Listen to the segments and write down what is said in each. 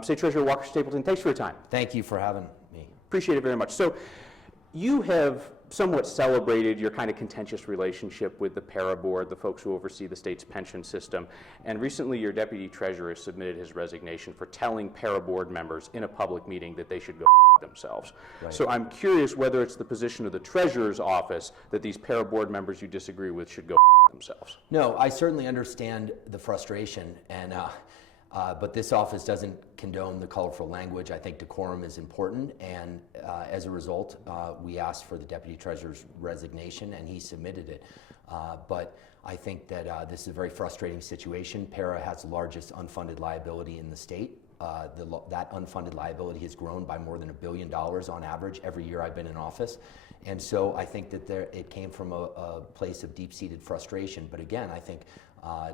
State Treasurer Walker Stapleton, thanks for your time. Thank you for having me. Appreciate it very much. So you have somewhat celebrated your kind of contentious relationship with the PERA board, the folks who oversee the state's pension system, and recently your deputy treasurer submitted his resignation for telling PERA board members in a public meeting that they should go themselves. Right. So I'm curious whether it's the position of the treasurer's office that these PERA board members you disagree with should go themselves. No, I certainly understand the frustration, and but this office doesn't condone the colorful language. I think decorum is important, and as a result, we asked for the deputy treasurer's resignation, and he submitted it. But I think that this is a very frustrating situation. PERA has the largest unfunded liability in the state. That unfunded liability has grown by more than $1 billion on average every year I've been in office. And so I think that it came from a place of deep-seated frustration. But again, I think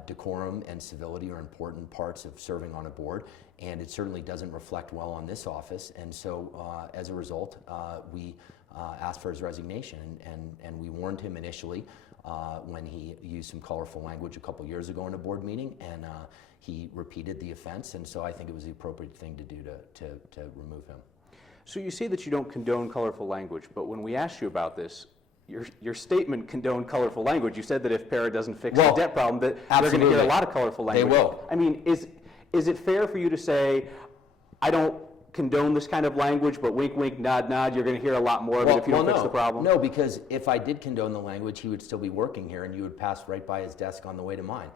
decorum and civility are important parts of serving on a board, and it certainly doesn't reflect well on this office. And so as a result, we asked for his resignation, and we warned him initially when he used some colorful language a couple years ago in a board meeting, and he repeated the offense, and so I think it was the appropriate thing to do to remove him. So you say that you don't condone colorful language, but when we asked you about this, your statement condoned colorful language. You said that if PERA doesn't fix the debt problem, that they're going to hear a lot of colorful language. They will. I mean, is it fair for you to say, I don't condone this kind of language, but wink, wink, nod, nod, you're going to hear a lot more of it if you don't fix the problem? No, because if I did condone the language, he would still be working here, and you would pass right by his desk on the way to mine.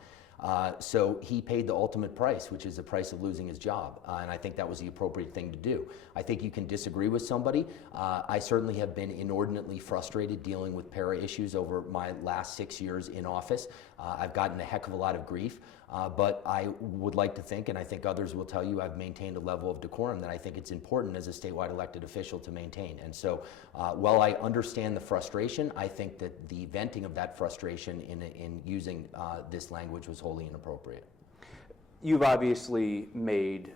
So he paid the ultimate price, which is the price of losing his job, and I think that was the appropriate thing to do. I think you can disagree with somebody. I certainly have been inordinately frustrated dealing with PERA issues over my last 6 years in office. I've gotten a heck of a lot of grief, but I would like to think, and I think others will tell you, I've maintained a level of decorum that I think it's important as a statewide elected official to maintain. And so while I understand the frustration, I think that the venting of that frustration in using this language was wholly inappropriate. You've obviously made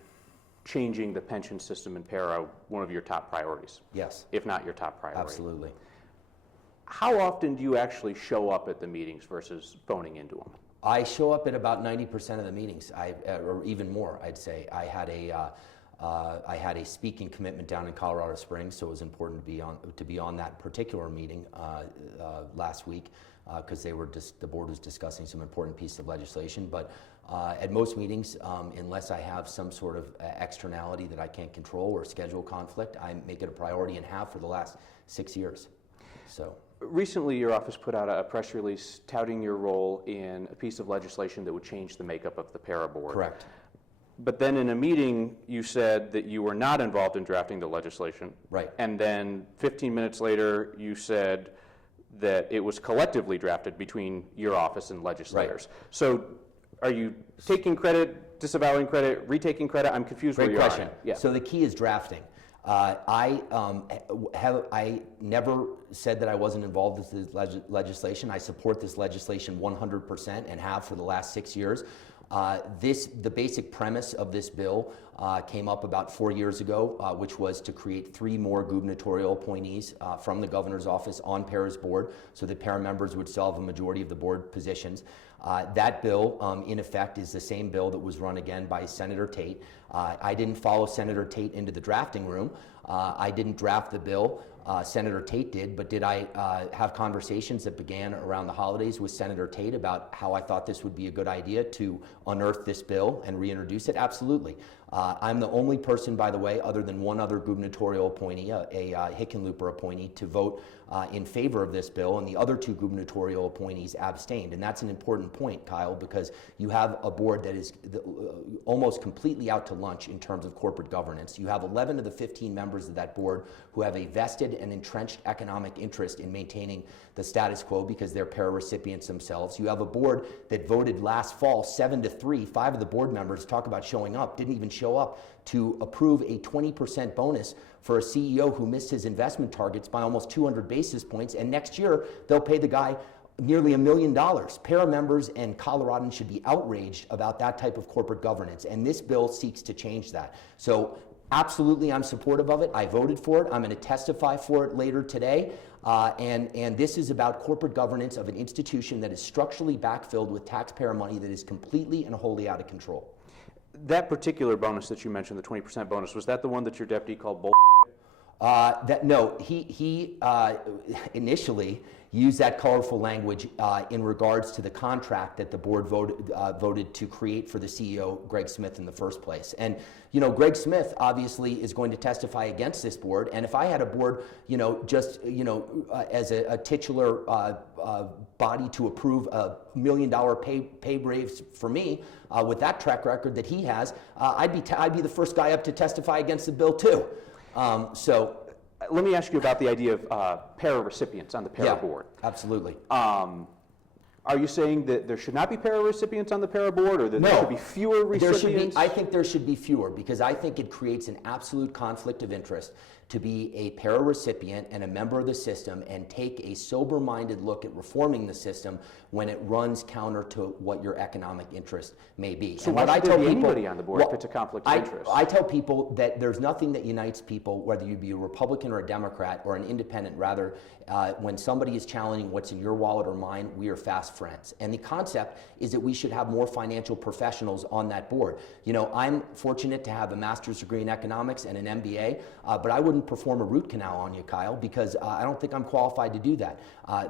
changing the pension system in PERA one of your top priorities. Yes. If not your top priority. Absolutely. How often do you actually show up at the meetings versus phoning into them? I show up at about 90% of the meetings, or even more, I'd say. I had a speaking commitment down in Colorado Springs, so it was important to be on that particular meeting last week because the board was discussing some important piece of legislation. But at most meetings, unless I have some sort of externality that I can't control or schedule conflict, I make it a priority and have for the last 6 years. So. Recently, your office put out a press release touting your role in a piece of legislation that would change the makeup of the PERA board. Correct. But then in a meeting, you said that you were not involved in drafting the legislation. Right. And then 15 minutes later, you said that it was collectively drafted between your office and legislators. Right. So are you taking credit, disavowing credit, retaking credit? I'm confused where you are. Great question. Yeah. So the key is drafting. I never said that I wasn't involved with this legislation. I support this legislation 100% and have for the last 6 years. The basic premise of this bill came up about 4 years ago, which was to create 3 more gubernatorial appointees from the governor's office on PERA's board, so that PERA members would still have a majority of the board positions. That bill, in effect, is the same bill that was run again by Senator Tate. I didn't follow Senator Tate into the drafting room. I didn't draft the bill. Senator Tate did, but did I have conversations that began around the holidays with Senator Tate about how I thought this would be a good idea to unearth this bill and reintroduce it? Absolutely. I'm the only person, by the way, other than one other gubernatorial appointee, a Hickenlooper appointee, to vote in favor of this bill, and the other 2 gubernatorial appointees abstained. And that's an important point, Kyle, because you have a board that is almost completely out to lunch in terms of corporate governance. You have 11 of the 15 members of that board who have a vested and entrenched economic interest in maintaining the status quo because they're PERA recipients themselves. You have a board that voted last fall 7-3. 5 of the board members, talk about showing up, didn't even show up to approve a 20% bonus for a CEO who missed his investment targets by almost 200 basis points, and next year they'll pay the guy nearly $1 million. PERA members and Coloradans should be outraged about that type of corporate governance, and this bill seeks to change that. So absolutely, I'm supportive of it. I voted for it. I'm going to testify for it later today. And this is about corporate governance of an institution that is structurally backfilled with taxpayer money that is completely and wholly out of control. That particular bonus that you mentioned, the 20% bonus, was that the one that your deputy called bull? No, he initially used that colorful language in regards to the contract that the board voted to create for the CEO, Greg Smith, in the first place. And, you know, Greg Smith obviously is going to testify against this board. And if I had a board, you know, just, you know, as a titular body to approve a $1 million pay raise for me, with that track record that he has, I'd be the first guy up to testify against the bill too. So let me ask you about the idea of PERA recipients on the PERA board. Absolutely. Are you saying that there should not be PERA recipients on the PERA board, or that there should be fewer recipients? I think there should be fewer, because I think it creates an absolute conflict of interest to be a PERA recipient and a member of the system and take a sober-minded look at reforming the system when it runs counter to what your economic interest may be. So why should there be anybody on the board if it's a conflict of interest? I tell people that there's nothing that unites people, whether you be a Republican or a Democrat or an independent, rather, when somebody is challenging what's in your wallet or mine, we are fast friends. And the concept is that we should have more financial professionals on that board. You know, I'm fortunate to have a master's degree in economics and an MBA, but I wouldn't perform a root canal on you, Kyle, because I don't think I'm qualified to do that.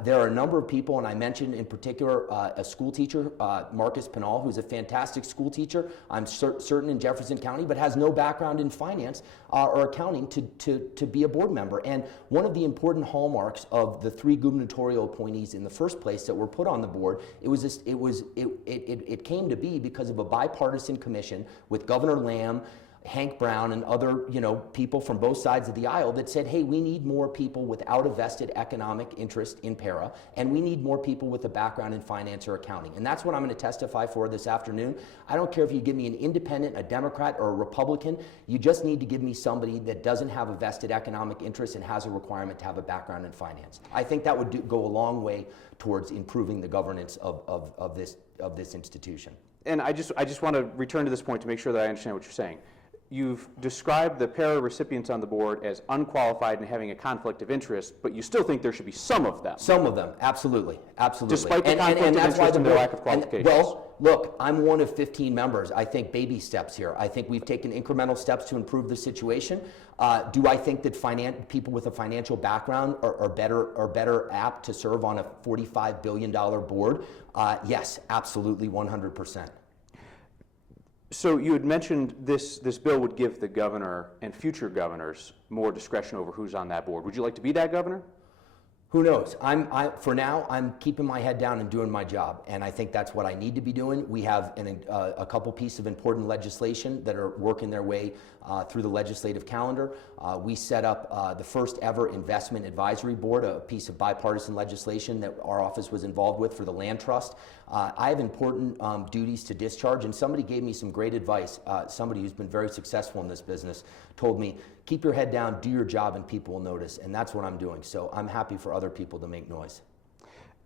There are a number of people, and I mentioned in particular a school teacher, Marcus Pinal, who's a fantastic school teacher, I'm certain in Jefferson County, but has no background in finance or accounting to be a board member. And one of the important hallmarks of the 3 gubernatorial appointees in the first place that were put on the board, it came to be because of a bipartisan commission with Governor Lamb, Hank Brown, and other, you know, people from both sides of the aisle that said, hey, we need more people without a vested economic interest in PERA, and we need more people with a background in finance or accounting. And that's what I'm going to testify for this afternoon. I don't care if you give me an independent, a Democrat, or a Republican. You just need to give me somebody that doesn't have a vested economic interest and has a requirement to have a background in finance. I think that would go a long way towards improving the governance of this institution. And I just want to return to this point to make sure that I understand what you're saying. You've described the PERA recipients on the board as unqualified and having a conflict of interest, but you still think there should be some of them. Some of them, absolutely, absolutely. Despite the conflict of interest and the lack of qualifications. Well, look, I'm one of 15 members. I think baby steps here. I think we've taken incremental steps to improve the situation. Do I think that people with a financial background are better apt to serve on a $45 billion board? Yes, absolutely, 100%. So you had mentioned this bill would give the governor and future governors more discretion over who's on that board. Would you like to be that governor? Who knows? For now, I'm keeping my head down and doing my job, and I think that's what I need to be doing. We have a couple pieces of important legislation that are working their way through the legislative calendar. We set up the first ever investment advisory board, a piece of bipartisan legislation that our office was involved with for the land trust. I have important duties to discharge, and somebody gave me some great advice. Somebody who's been very successful in this business told me, keep your head down, do your job, and people will notice, and that's what I'm doing. So I'm happy for other people to make noise.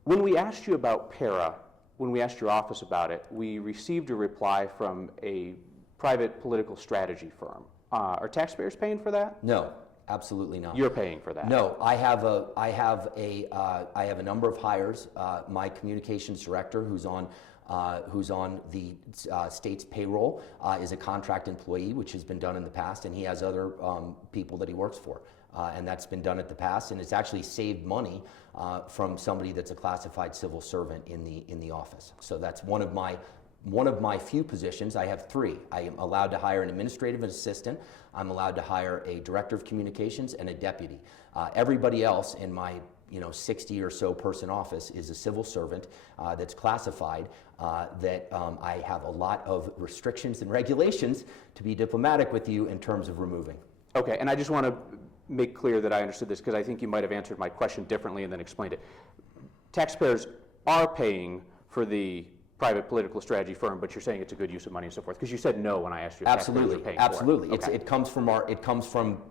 When we asked you about PERA, when we asked your office about it, we received a reply from a private political strategy firm. Are taxpayers paying for that? No, absolutely not. You're paying for that? No, I have a number of hires. My communications director, who's on the state's payroll, is a contract employee, which has been done in the past, and he has other people that he works for. And that's been done in the past, and it's actually saved money from somebody that's a classified civil servant in the office. So that's one of my few positions. I have 3. I am allowed to hire an administrative assistant. I'm allowed to hire a director of communications and a deputy. Everybody else in my 60 or so person office is a civil servant that's classified that I have a lot of restrictions and regulations, to be diplomatic with you, in terms of removing. Okay, and I just want to make clear that I understood this, because I think you might have answered my question differently and then explained it. Taxpayers are paying for the private political strategy firm, but you're saying it's a good use of money and so forth, because you said no when I asked you if taxpayers are paying absolutely. For it. Okay. It comes from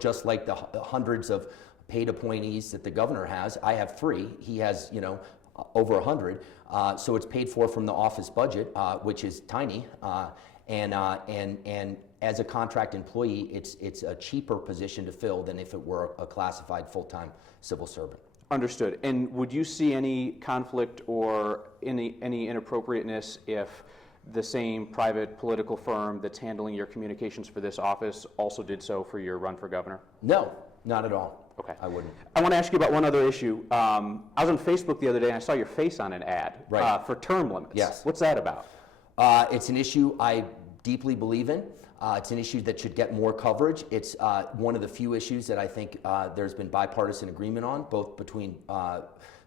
just like the hundreds of paid appointees that the governor has. I have 3. He has over 100. So it's paid for from the office budget, which is tiny. And as a contract employee, it's a cheaper position to fill than if it were a classified full-time civil servant. Understood. And would you see any conflict or any inappropriateness if the same private political firm that's handling your communications for this office also did so for your run for governor? No, not at all. Okay. I wouldn't. I want to ask you about one other issue. I was on Facebook the other day and I saw your face on an ad for term limits. Yes. What's that about? It's an issue I deeply believe in. It's an issue that should get more coverage. It's one of the few issues that I think there's been bipartisan agreement on, both between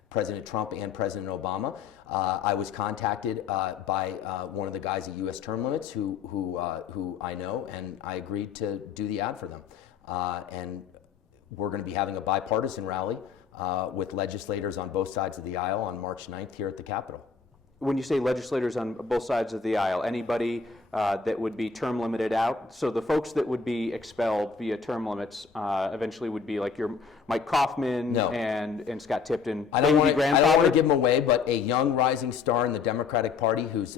President Trump and President Obama. I was contacted by one of the guys at U.S. Term Limits who I know, and I agreed to do the ad for them. And we're going to be having a bipartisan rally with legislators on both sides of the aisle on March 9th here at the Capitol. When you say legislators on both sides of the aisle, anybody that would be term limited out? So the folks that would be expelled via term limits eventually would be like your Mike Kaufman and Scott Tipton. I don't want to give them away, but a young rising star in the Democratic Party who's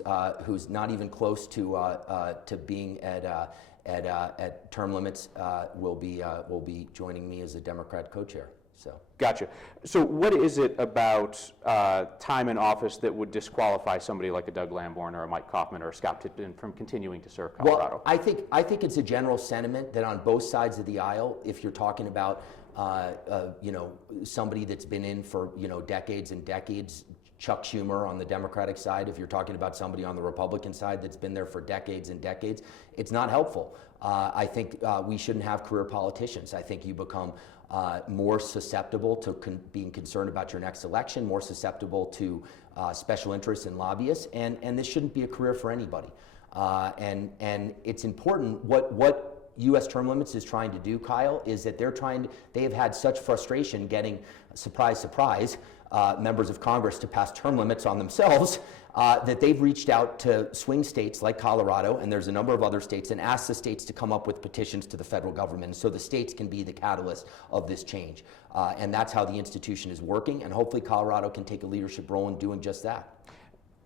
not even close to being at term limits will be joining me as a Democrat co-chair. So. Gotcha. So what is it about time in office that would disqualify somebody like a Doug Lamborn or a Mike Kaufman or a Scott Tipton from continuing to serve Colorado? Well, I think it's a general sentiment that on both sides of the aisle, if you're talking about somebody that's been in for decades and decades, Chuck Schumer on the Democratic side, if you're talking about somebody on the Republican side that's been there for decades and decades, it's not helpful. I think we shouldn't have career politicians. I think you become more susceptible to being concerned about your next election, more susceptible to special interests and lobbyists, and this shouldn't be a career for anybody. And it's important what U.S. Term Limits is trying to do, Kyle, is that they have had such frustration getting, surprise, surprise, members of Congress to pass term limits on themselves that they've reached out to swing states like Colorado, and there's a number of other states, and asked the states to come up with petitions to the federal government so the states can be the catalyst of this change. And that's how the institution is working, and hopefully Colorado can take a leadership role in doing just that.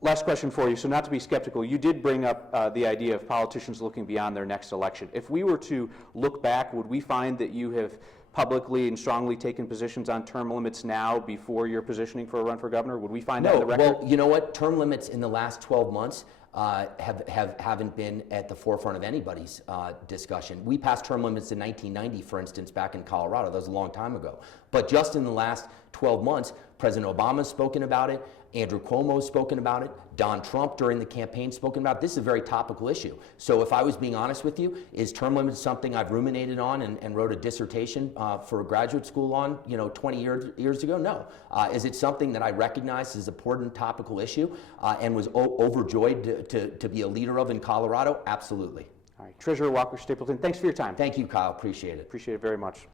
Last question for you. So not to be skeptical, you did bring up the idea of politicians looking beyond their next election. If we were to look back, would we find that you have publicly and strongly taken positions on term limits now before you're positioning for a run for governor? Would we find that in the record? Well, you know what? Term limits in the last 12 months haven't been at the forefront of anybody's discussion. We passed term limits in 1990, for instance, back in Colorado. That was a long time ago. But just in the last 12 months, President Obama's spoken about it. Andrew Cuomo's spoken about it. Don Trump during the campaign spoken about it. This is a very topical issue. So if I was being honest with you, is term limits something I've ruminated on and wrote a dissertation for graduate school on 20 years ago? No. Is it something that I recognize as an important topical issue and was overjoyed to be a leader of in Colorado? Absolutely. All right. Treasurer Walker Stapleton, thanks for your time. Thank you, Kyle. Appreciate it. Appreciate it very much.